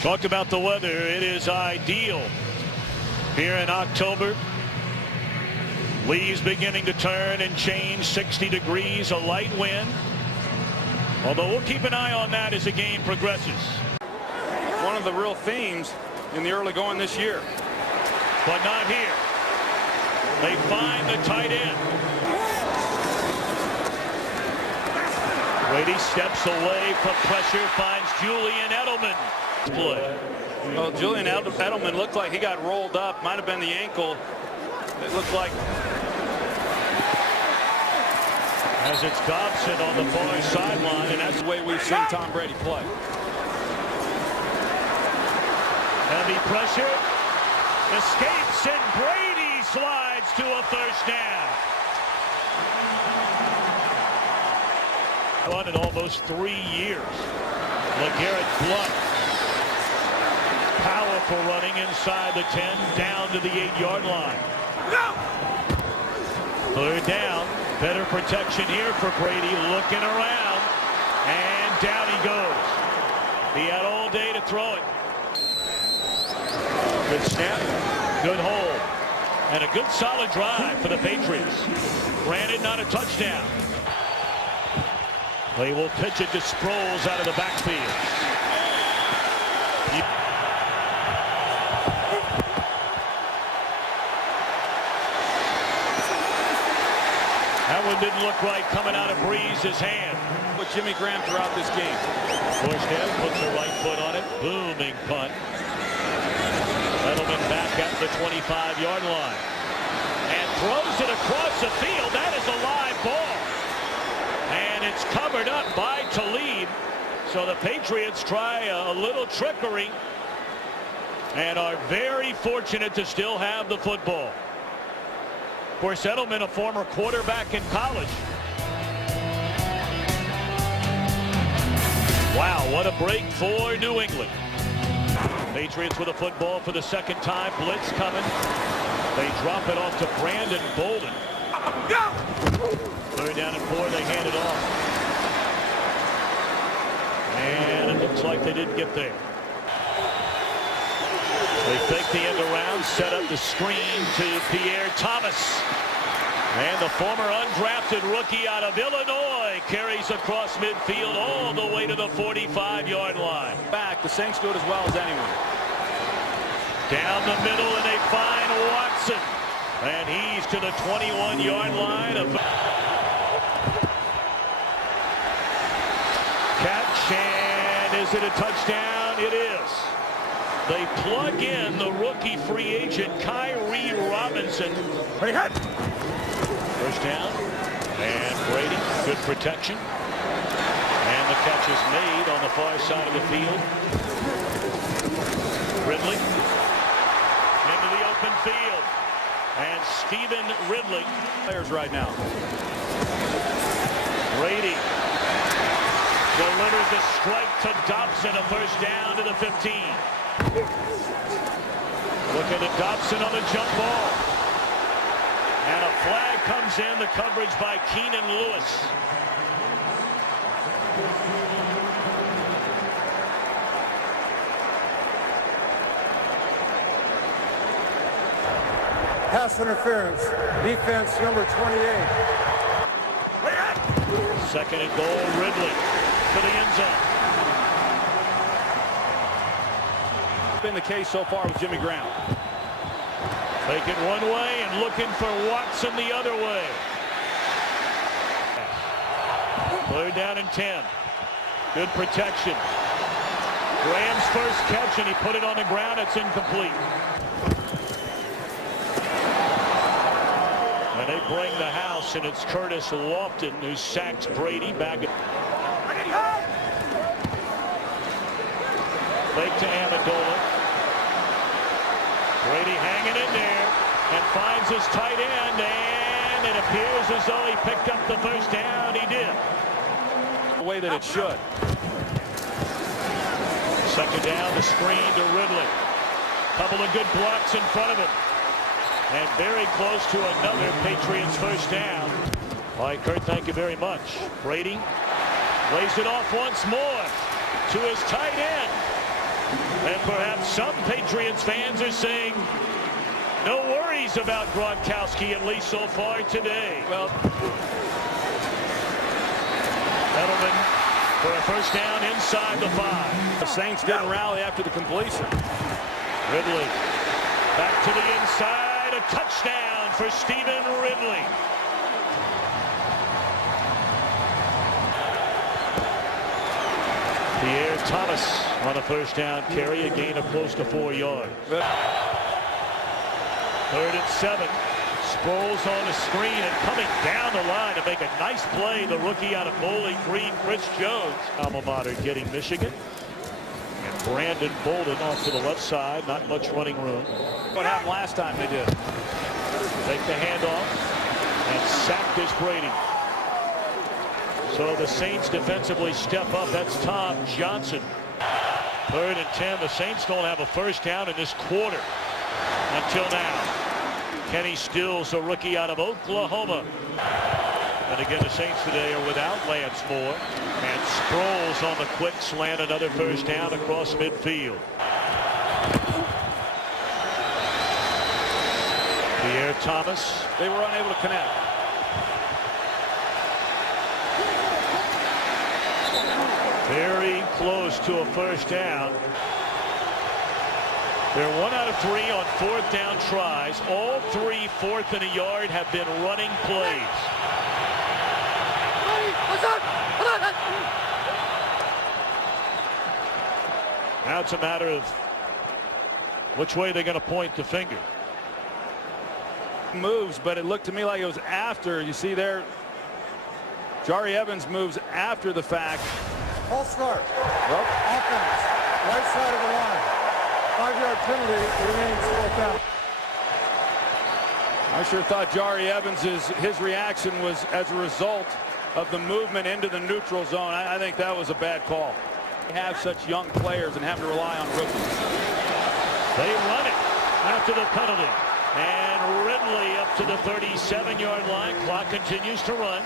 Talked about the weather. It is ideal here in October. Leaves beginning to turn and change. 60 degrees, a light wind. Although we'll keep an eye on that as the game progresses. One of the real themes in the early going this year. But not here. They find the tight end. Brady steps away from pressure, finds Julian Edelman. Play. Well, Julian Edelman looked like he got rolled up. Might have been the ankle. It looked like. As it's Dobson on the far sideline, and that's the way we've seen Tom Brady play. Heavy pressure. Escapes, and Brady slides to a first down. Run in almost 3 years. LeGarrette Blount. Powerful running inside the 10, down to the 8-yard line. Third down. Better protection here for Brady. Looking around. And down he goes. He had all day to throw it. Good snap. Good hold. And a good solid drive for the Patriots. Granted, not a touchdown. They will pitch it to Sproles out of the backfield. That one didn't look right coming out of Breeze's hand. With Jimmy Graham throughout this game. Bushnell puts the right foot on it. Booming punt. Edelman back at the 25-yard line. And throws it across the field. That is a live ball. And it's covered up by Talib. So the Patriots try a little trickery. And are very fortunate to still have the football. Of course, Edelman, a former quarterback in college. Wow, what a break for New England. Patriots with a football for the second time. Blitz coming. They drop it off to Brandon Bolden. Third down and 4, they hand it off. And it looks like they didn't get there. They fake the end around, set up the screen to Pierre Thomas. And the former undrafted rookie out of Illinois carries across midfield all the way to the 45-yard line. Back, the Saints do it as well as anyone. Down the middle, and they find Watson. And he's to the 21-yard line. Catch, and is it a touchdown? It is. They plug in the rookie free agent Kyrie Robinson. First down. And Brady, good protection. And the catch is made on the far side of the field. Ridley into the open field. And Stephen Ridley. Players right now. Brady delivers a strike to Dobson, a first down to the 15. Look at it, Dobson on the jump ball. And a flag comes in, the coverage by Keenan Lewis. Pass interference, defense number 28. Second and goal, Ridley to the end zone. Been the case so far with Jimmy Graham. Taking one way and looking for Watson the other way. Third down and 10. Good protection. Graham's first catch, and he put it on the ground. It's incomplete. And they bring the house, and it's Curtis Lofton who sacks Brady back. Fake to Amendola. Brady hanging in there and finds his tight end, and it appears as though he picked up the first down. He did. The way that it should. Second down, the screen to Ridley. Couple of good blocks in front of him. And very close to another Patriots first down. All right, Kurt, thank you very much. Brady lays it off once more to his tight end. And And perhaps some Patriots fans are saying no worries about Gronkowski, at least so far today. Well, Edelman for a first down inside the 5. the Saints didn't rally after the completion. Ridley back to the inside. A touchdown for Stephen Ridley. Pierre Thomas on a first down carry, a gain of close to 4 yards. 3rd and 7. Sproles on the screen and coming down the line to make a nice play. The rookie out of Bowling Green, Chris Jones. Alma mater getting Michigan. And Brandon Bolden off to the left side. Not much running room. What happened last time they did? Take the handoff and sacked is Brady. So the Saints defensively step up. That's Tom Johnson. 3rd and 10. The Saints don't have a first down in this quarter until now. Kenny Stills, a rookie out of Oklahoma. And again, the Saints today are without Lance Moore. And Sproles on the quick slant, another first down across midfield. Pierre Thomas. They were unable to connect. Very close to a first down. They're 1 out of 3 on 4th down tries. All 3 4th and a yard have been running plays. Now it's a matter of which way they're going to point the finger. Moves, but it looked to me like it was after. You see there, Jari Evans moves after the fact. False start. Offense. Right side of the line. 5-yard penalty. Remains 4th down. I sure thought Jari Evans, his reaction was as a result of the movement into the neutral zone. I think that was a bad call. They have such young players and having to rely on rookies. They run it after the penalty. And Ridley up to the 37-yard line. Clock continues to run.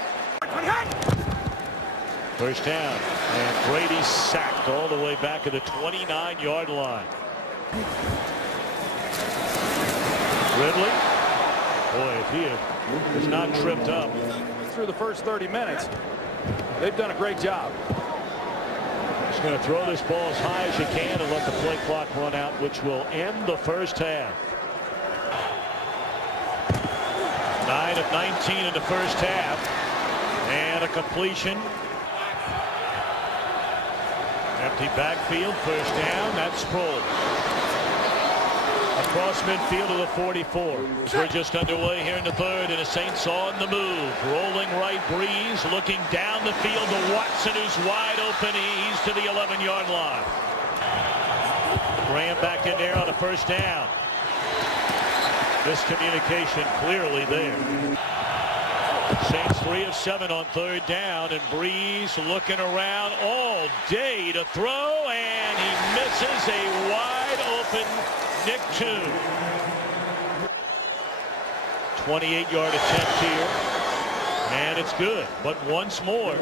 First down. And Brady sacked all the way back at the 29-yard line. Ridley. Boy, if he is not tripped up. Through the first 30 minutes, they've done a great job. Just going to throw this ball as high as you can and let the play clock run out, which will end the first half. 9 of 19 in the first half. And a completion. Empty backfield, first down. That's Sproles. Across midfield to the 44. We're just underway here in the 3rd, and the Saints on the move. Rolling right, Breeze looking down the field to Watson, who's wide open. He's to the 11-yard line. Graham back in there on a first down. Miscommunication clearly there. Saints 3 of 7 on 3rd down, and Breeze looking around all day to throw, and he misses a wide open Nick Toon. 28-yard attempt here, and it's good. But once more,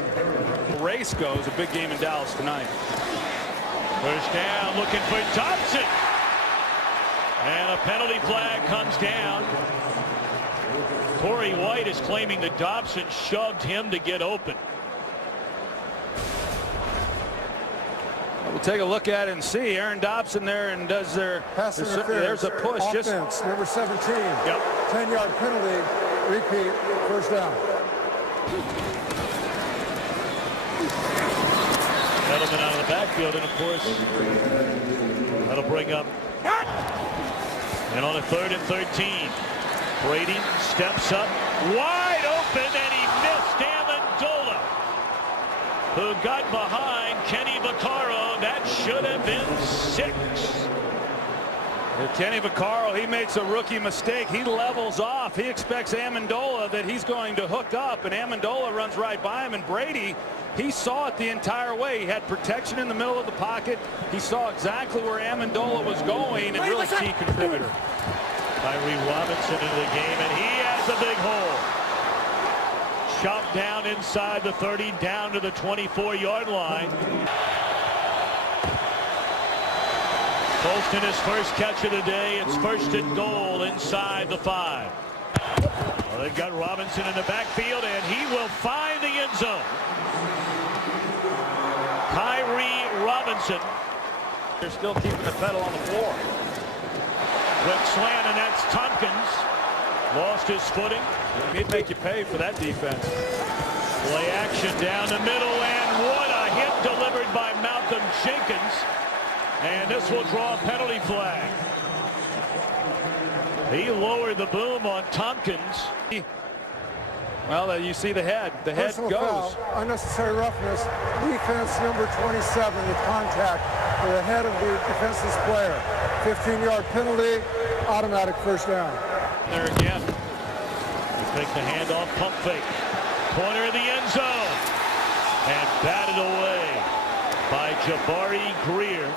The race goes, a big game in Dallas tonight. first down, looking for Dobson, and a penalty flag comes down. Torrey White is claiming that Dobson shoved him to get open. We'll take a look at it and see. Aaron Dobson there and does their Pass interference. there's a push. Offense, number 17. Yep. 10-yard penalty. Repeat. First down. Edelman out of the backfield, and of course, that'll bring up. And on a 3rd and 13, Brady steps up, wide open, and he missed Amendola, who got behind Kenny Vaccaro. That should have been 6. Kenny Vaccaro, he makes a rookie mistake. He levels off. He expects Amendola that he's going to hook up, and Amendola runs right by him. And Brady, he saw it the entire way. He had protection in the middle of the pocket. He saw exactly where Amendola was going, and really key contributor. Tyree Robinson into the game, and he has a big hole. Chopped down inside the 30, down to the 24-yard line. Colston, his first catch of the day. It's first and goal inside the 5. Well, they've got Robinson in the backfield, and he will find the end zone. Kyrie Robinson. They're still keeping the pedal on the floor. Quick slant, and that's Tompkins. Lost his footing. He'd make you pay for that defense. Play action down the middle, and what a hit delivered by Malcolm Jenkins. And this will draw a penalty flag. He lowered the boom on Tompkins. Well, you see the head. The head Personal goes. foul, unnecessary roughness, defense number 27 with contact for the head of the defenseless player. 15-yard penalty, automatic first down. There again. Take the handoff, pump fake. Corner of the end zone. And batted away by Jabari Greer.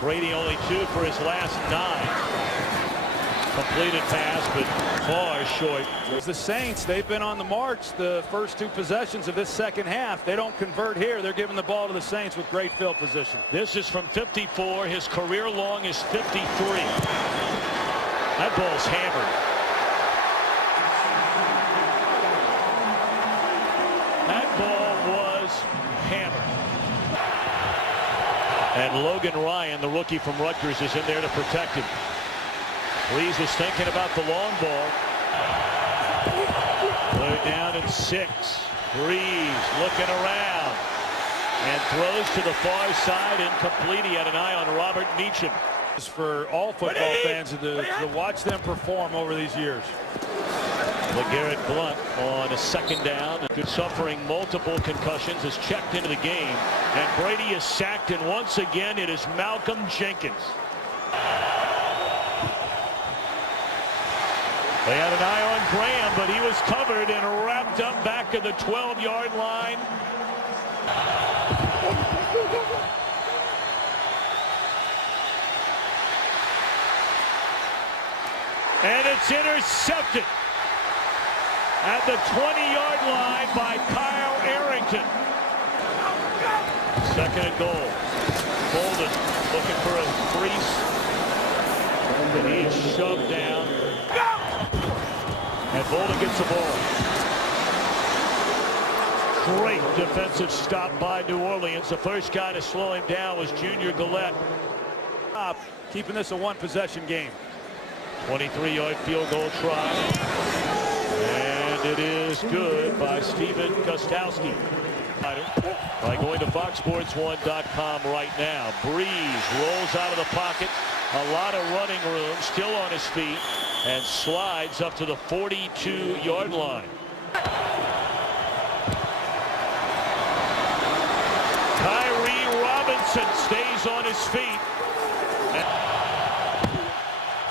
Brady only 2 for his last 9. Completed pass, but far short. The Saints, they've been on the march the first 2 possessions of this second half. They don't convert here. They're giving the ball to the Saints with great field position. This is from 54. His career long is 53. That ball's hammered. That ball was hammered. And Logan Ryan, the rookie from Rutgers, is in there to protect him. Breeze was thinking about the long ball. They're down in 6. Breeze looking around and throws to the far side, incomplete. He had an eye on Robert Meacham. For all football fans to watch them perform over these years. LeGarrette Blount on a second down, suffering multiple concussions, is checked into the game, and Brady is sacked, and once again it is Malcolm Jenkins. They had an eye on Graham, but he was covered and wrapped up back at the 12-yard line. And it's intercepted at the 20-yard line by Kyle Arrington. Second and goal. Bolden looking for a crease. And he is shoved down. And Bolden gets the ball. Great defensive stop by New Orleans. The first guy to slow him down was Junior Gillette. Keeping this a 1-possession game. 23-yard field goal try. And it is good by Steven Gostowski. By going to FoxSports1.com right now. Breeze rolls out of the pocket. A lot of running room, still on his feet, and slides up to the 42-yard line. Kyrie Robinson stays on his feet.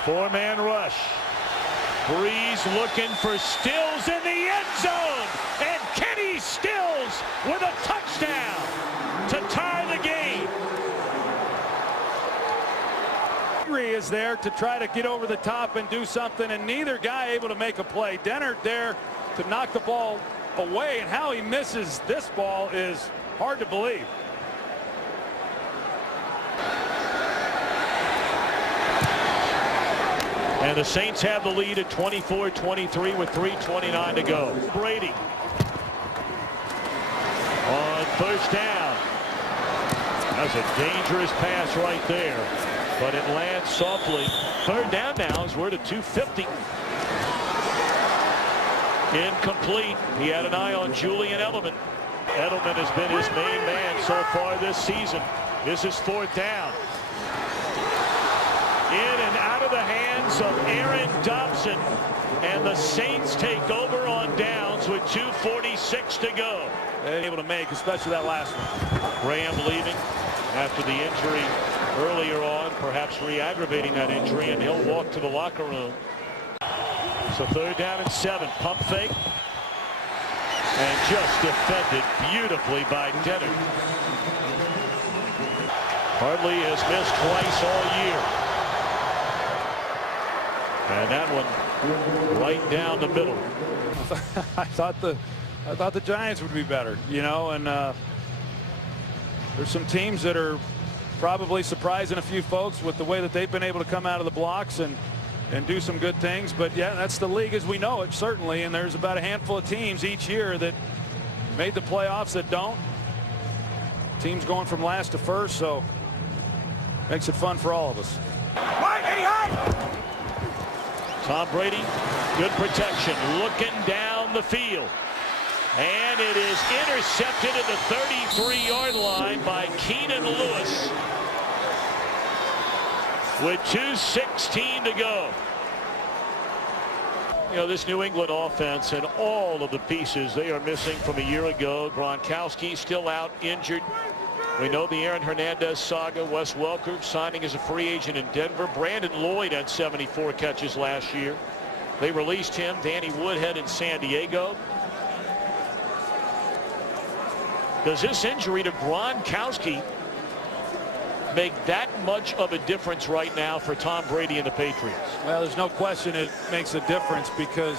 Four-man rush. Breeze looking for Stills in the end zone. And Kenny Stills with a touchdown to tie the game. Is there to try to get over the top and do something, and neither guy able to make a play. Dennard there to knock the ball away, and how he misses this ball is hard to believe. And the Saints have the lead at 24-23 with 3:29 to go. Brady on first down. That's a dangerous pass right there, but it lands softly. Third down now as we're to 250. Incomplete. He had an eye on Julian Edelman. Edelman has been his main man so far this season. This is fourth down. In and out of the hands of Aaron Dobson, and the Saints take over on downs with 2:46 to go. They're able to make, especially that last one. Graham leaving after the injury earlier on, perhaps re-aggravating that injury, and he'll walk to the locker room. So third down and 7. Pump fake. And just defended beautifully by Dennard. Hartley has missed twice all year. And that one right down the middle. I thought the Giants would be better, you know, and there's some teams that are probably surprising a few folks with the way that they've been able to come out of the blocks and do some good things. But yeah, that's the league as we know it, certainly. And there's about a handful of teams each year that made the playoffs that don't. Teams going from last to first, so makes it fun for all of us. Tom Brady, good protection, looking down the field. And it is intercepted at the 33-yard line by Keenan Lewis with 2:16 to go. You know, this New England offense and all of the pieces they are missing from a year ago. Gronkowski still out injured. We know the Aaron Hernandez saga. Wes Welker signing as a free agent in Denver. Brandon Lloyd had 74 catches last year. They released him. Danny Woodhead in San Diego. Does this injury to Gronkowski make that much of a difference right now for Tom Brady and the Patriots? Well, there's no question it makes a difference because,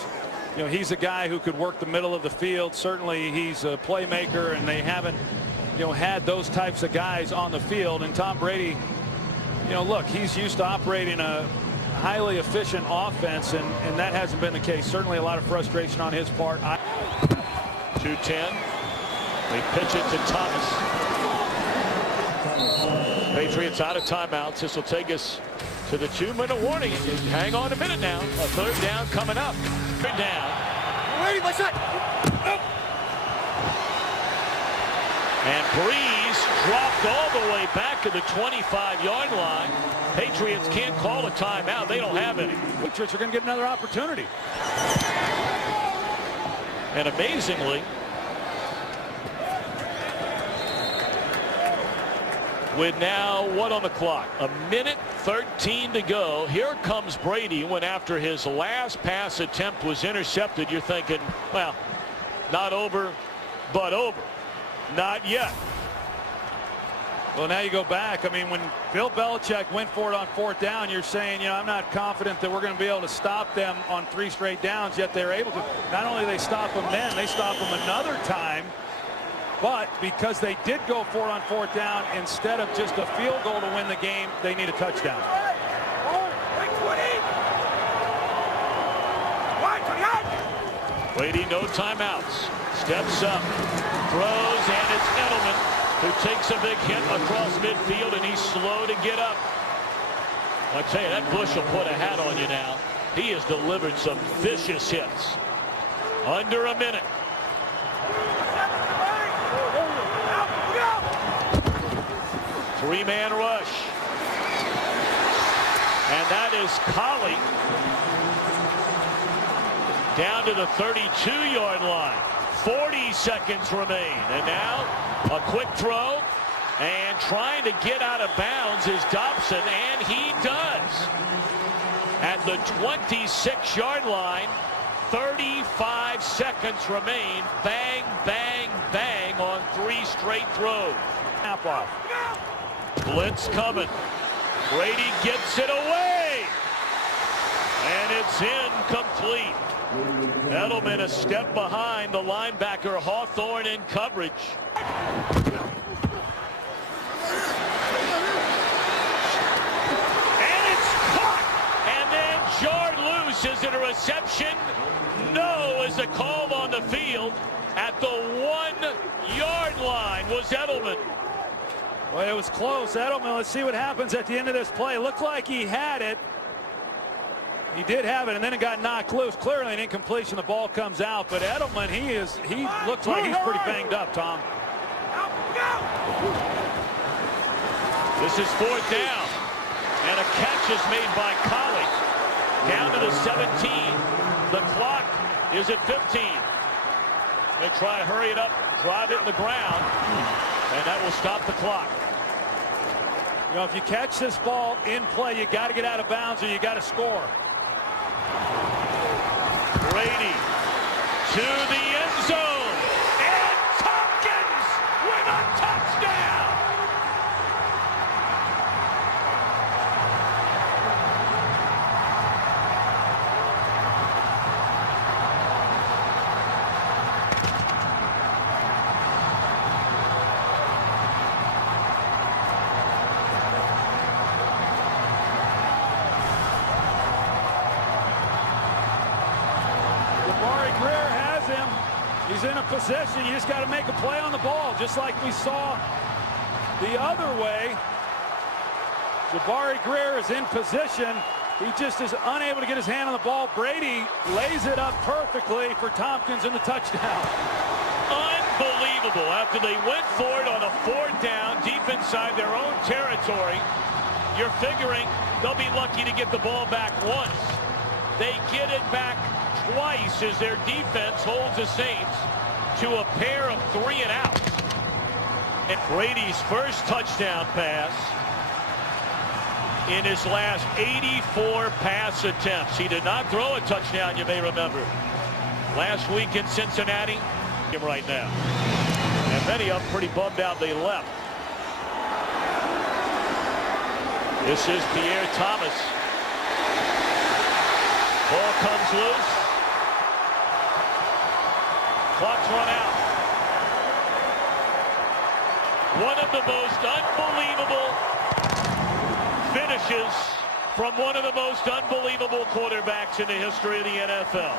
you know, he's a guy who could work the middle of the field. Certainly he's a playmaker, and they haven't, you know, had those types of guys on the field. And Tom Brady, you know, look, he's used to operating a highly efficient offense, and that hasn't been the case. Certainly a lot of frustration on his part. 2-10. They pitch it to Thomas. Patriots out of timeouts. This will take us to the 2-minute warning. Hang on a minute now. A third down coming up. Third down. Ready, my shot. And Breeze dropped all the way back to the 25-yard line. Patriots can't call a timeout. They don't have any. Patriots are going to get another opportunity. And amazingly, with now what on the clock? 1:13 to go. Here comes Brady when after his last pass attempt was intercepted. You're thinking, well, not over, but over. Not yet. Well, now you go back. I mean, when Bill Belichick went for it on 4th down, you're saying, you know, I'm not confident that we're going to be able to stop them on 3 straight downs, yet they're able to. Not only they stop them then, they stop them another time. But because they did go for it on 4th down, instead of just a field goal to win the game, they need a touchdown. Brady, no timeouts. Steps up, throws, and it's Edelman who takes a big hit across midfield, and he's slow to get up. I tell you, that Bush will put a hat on you now. He has delivered some vicious hits. Under a minute. Three-man rush. And that is Collie down to the 32-yard line. 40 seconds remain. And now a quick throw. And trying to get out of bounds is Dobson, and he does. At the 26-yard line, 35 seconds remain. Bang, bang, bang on 3 straight throws. Snap off. Blitz coming. Brady gets it away. And it's incomplete. Edelman a step behind the linebacker Hawthorne in coverage. And it's caught. And then jarred loose. Is it a reception? No, is a call on the field. At the 1-yard line was Edelman. Well, it was close. Edelman, let's see what happens at the end of this play. Looked like he had it. He did have it, and then it got knocked loose. Clearly an incompletion. The ball comes out, but Edelman, he looks like he's pretty banged up, Tom. This is 4th down, and a catch is made by Collie. Down to the 17. The clock is at 15. They try to hurry it up, drive it in the ground, and that will stop the clock. You know, if you catch this ball in play, you got to get out of bounds or you got to score. Brady to the end zone, and Tompkins with a touchdown. He's in a possession. You just got to make a play on the ball, just like we saw the other way. Jabari Greer is in position. He just is unable to get his hand on the ball. Brady lays it up perfectly for Tompkins in the touchdown. Unbelievable. After they went for it on a 4th down deep inside their own territory, you're figuring they'll be lucky to get the ball back once. They get it back twice as their defense holds the Saints to a pair of 3 and outs. And Brady's first touchdown pass in his last 84 pass attempts. He did not throw a touchdown, you may remember, last week in Cincinnati. Him right now. And many of them pretty bummed out they left. This is Pierre Thomas. Ball comes loose. Clock's run out. One of the most unbelievable finishes from one of the most unbelievable quarterbacks in the history of the NFL.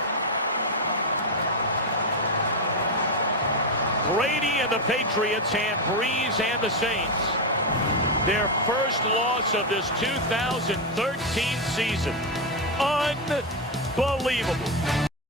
Brady and the Patriots hand Breeze and the Saints their first loss of this 2013 season. Unbelievable.